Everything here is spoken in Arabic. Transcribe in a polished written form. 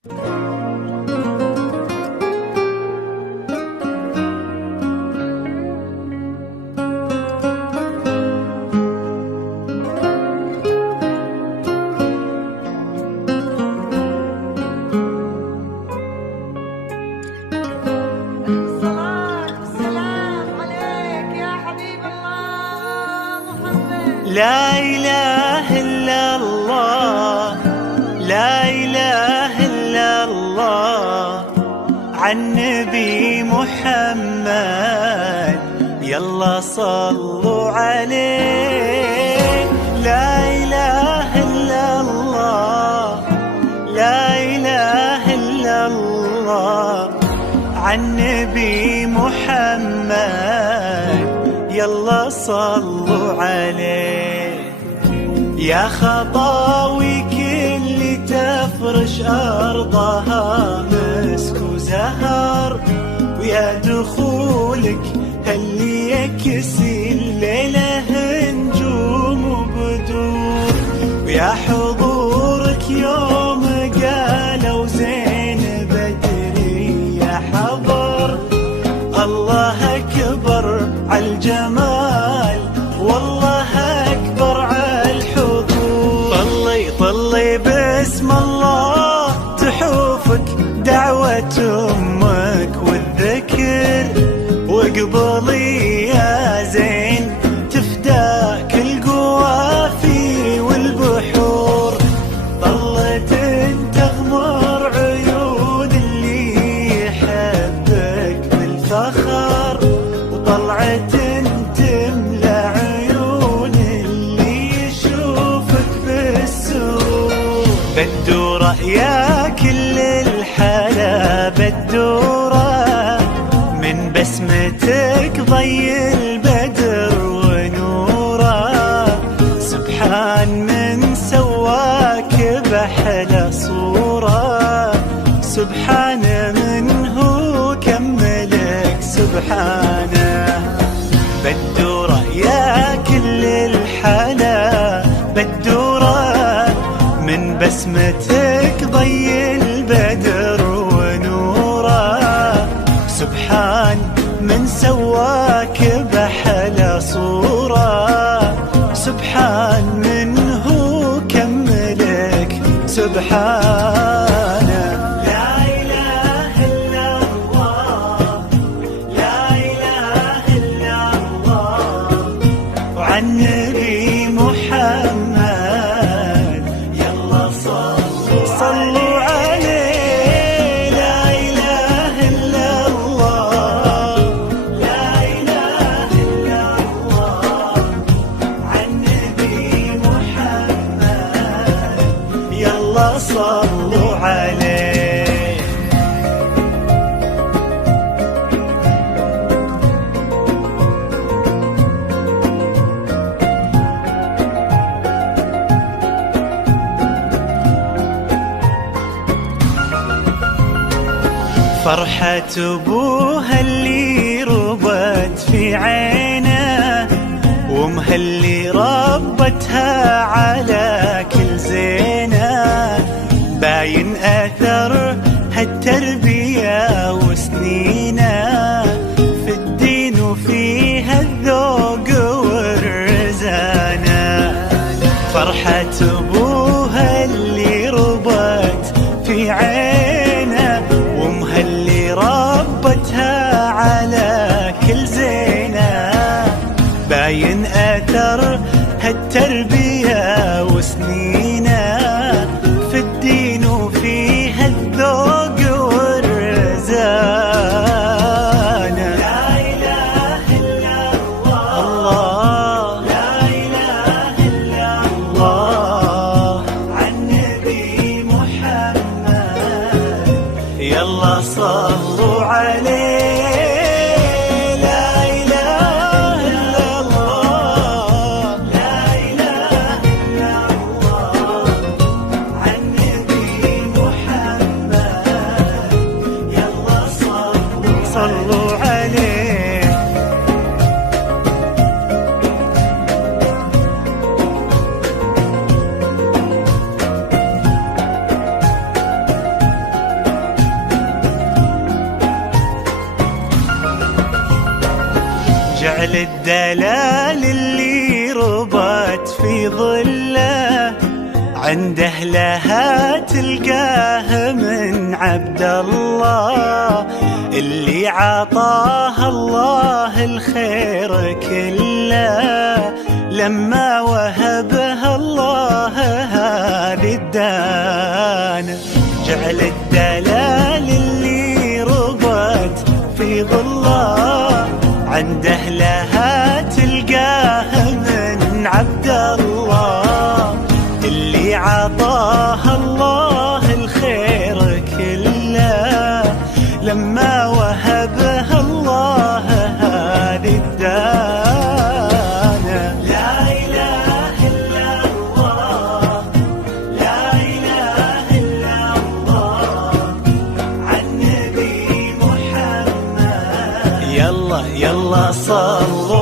لا إله إلا الله، لا إله إلا الله، عن نبي محمد يلا صلوا عليه. لا إله إلا الله، لا إله إلا الله، عن نبي محمد يلا صلوا عليه. يا خطاوي كل تفرش أرضها مسك وزهر، ويا دخولك هل يكسي الليلة نجوم وبدور، ويا حضورك يوم قالوا زين بدري يا حضر. الله أكبر عالجمال، والله أكبر عالحضور. طلي باسم الله تحوفك دعوة أمك والذكر، واقبلي يا زين تفداك القوافي والبحور. ظلت تغمر عيون اللي يحبك بالفخر، وطلعت تملى عيون اللي يشوفك بالسرور. بدورة يا كل الحلا بدورة، من بسمتك ضي البدر ونوره. سبحان من سواك بحلى صورة، سبحان من هو كملك سبحانه. بدورة يا كل الحلا بدورة، من بسمتك ضي البدر ونوره. سبحان من سواك بحلى صورة، سبحان من هو كملك سبحانه. لا إله إلا الله، لا إله إلا الله، وعن نبي محمد يلا صلوا عليه. لا إله إلا الله، لا إله إلا الله، عن نبي محمد يلا صلوا عليه. فرحة أبوها اللي ربت في عينه، وامها اللي ربتها على كل زينه. باين أثر هالتربية وسنينه في الدين وفيها الذوق والرزانة. فرحة أبوها اللي ربت في عينه، وامها اللي ربتها على كل زينه. باين أثر هالتربية وسنينه في الدين وفيها الذوق والرزانة. لا إله إلا الله، لا إله إلا الله، عن نبي محمد يلا صلوا عليه. صلوا عليه. جعل الدلال اللي ربت في ظله عند أهلها تلقاه من عبد الله، اللي عطاه الله الخير كله لما وهبها الله هذه الدانة. جعل الدلال اللي ربت في ظله عند أهلها تلقاه من عبد الله، اللي عطاه الله الخير كله لما وهبها الله هذه الدانة. لا إله إلا الله، لا إله إلا الله، عن نبي محمد. يلا يلا صلوا